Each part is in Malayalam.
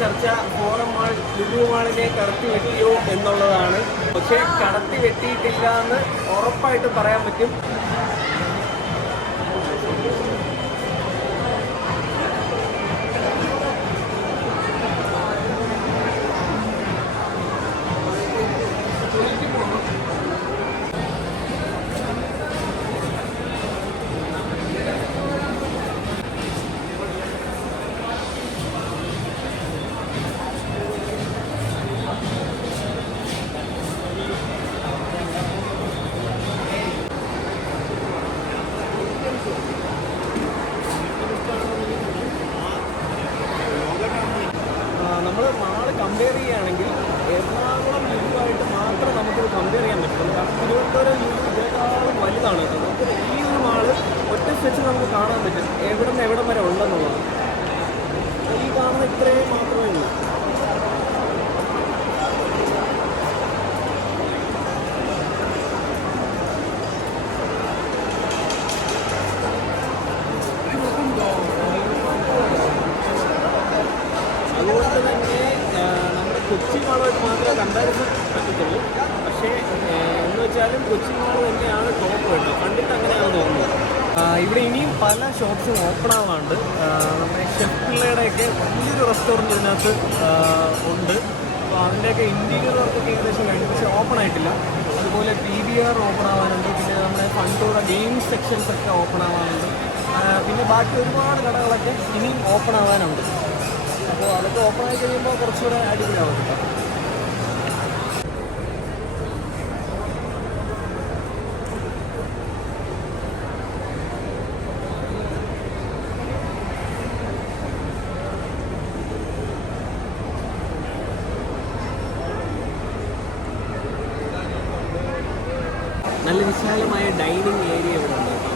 ചർച്ച ഫോറം മാൾ ലുലു മാളിനെ കടത്തി വെട്ടിയോ എന്നുള്ളതാണ്. പക്ഷേ കടത്തി വെട്ടിയിട്ടില്ല എന്ന് ഉറപ്പായിട്ട് പറയാൻ പറ്റും. നമ്മൾ മാള് കമ്പയർ ചെയ്യുകയാണെങ്കിൽ എറണാകുളം ലുലുവായിട്ട് മാത്രം നമുക്കിത് കമ്പയർ ചെയ്യാൻ പറ്റും. കാരണം തിരുവനന്തപുരം ലുലു ഇതിനേക്കാളും വലുതാണ്. നമുക്ക് ഈ ഒരു മാള് ഒറ്റ സ്ട്രെച്ച് നമുക്ക് കാണാൻ പറ്റും എവിടെ നിന്ന് എവിടം വരെ ഉണ്ടെന്നുള്ളത്. ഈ കാണുന്ന ഇത്രയും മാത്രമേ ഉള്ളൂ. അതുകൊണ്ട് തന്നെ നമ്മുടെ കൊച്ചി മാളുമായിട്ട് മാത്രമേ കമ്പാരിസൺ പറ്റത്തുള്ളൂ. പക്ഷേ എന്ന് വെച്ചാലും കൊച്ചി മാൾ തന്നെയാണ് ടോപ്പ് കേട്ടോ. കണ്ടിട്ട് അങ്ങനെയാണ് തോന്നുന്നത്. ഇവിടെ ഇനിയും പല ഷോപ്സും ഓപ്പൺ ആവാണ്ട്. നമ്മുടെ ഷെഫ് പിള്ളയുടെയൊക്കെ വലിയൊരു റെസ്റ്റോറൻറ്റ് ഇതിനകത്ത് ഉണ്ട്. അപ്പോൾ അതിൻ്റെയൊക്കെ ഇൻറ്റീരിയർ വർക്കൊക്കെ ഏകദേശം കഴിഞ്ഞു, പക്ഷേ ഓപ്പൺ ആയിട്ടില്ല. അതുപോലെ PVR ഓപ്പൺ ആവാനുണ്ട്. പിന്നെ നമ്മുടെ ഫണ്ടോടെ ഗെയിം സെക്ഷൻസ് ഒക്കെ ഓപ്പൺ ആവാനുണ്ട്. പിന്നെ ബാക്കി ഒരുപാട് കടകളൊക്കെ ഇനിയും ഓപ്പൺ ആവാനുണ്ട്. അപ്പോൾ അതൊക്കെ ഓപ്പൺ ആയി കഴിയുമ്പോൾ കുറച്ചുകൂടെ അടിപൊളിയാവും കേട്ടോ. നല്ല വിശാലമായ ഡൈനിങ് ഏരിയ ഇവിടെ ഉണ്ട് കേട്ടോ.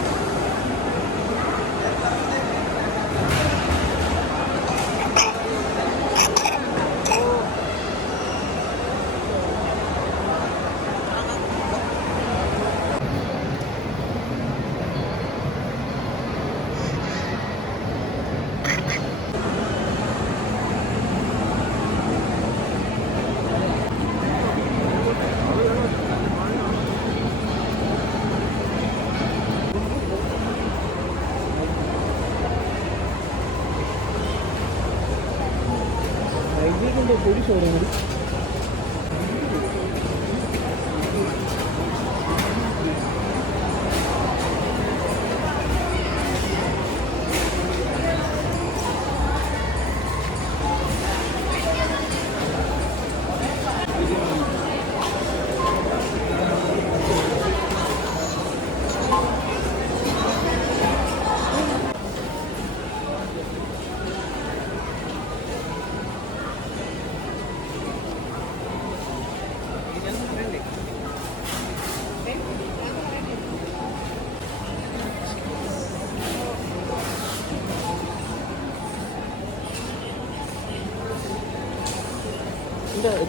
പൊടി ഷോറൂം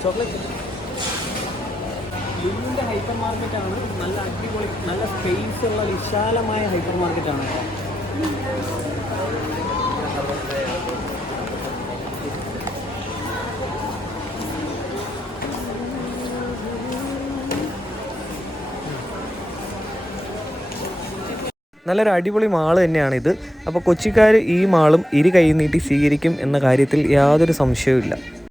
ചോക്ലേറ്റ് ലുലുവിൻ്റെ ഹൈപ്പർ മാർക്കറ്റാണ്. നല്ല അടിപൊളി, നല്ല സ്പേസ് ഉള്ള വിശാലമായ ഹൈപ്പർ മാർക്കറ്റാണ്. നല്ലൊരു അടിപൊളി മാള് തന്നെയാണിത്. അപ്പോൾ കൊച്ചിക്കാർ ഈ മാളും ഇരു കൈ നീട്ടി സ്വീകരിക്കും എന്ന കാര്യത്തിൽ യാതൊരു സംശയവും ഇല്ല.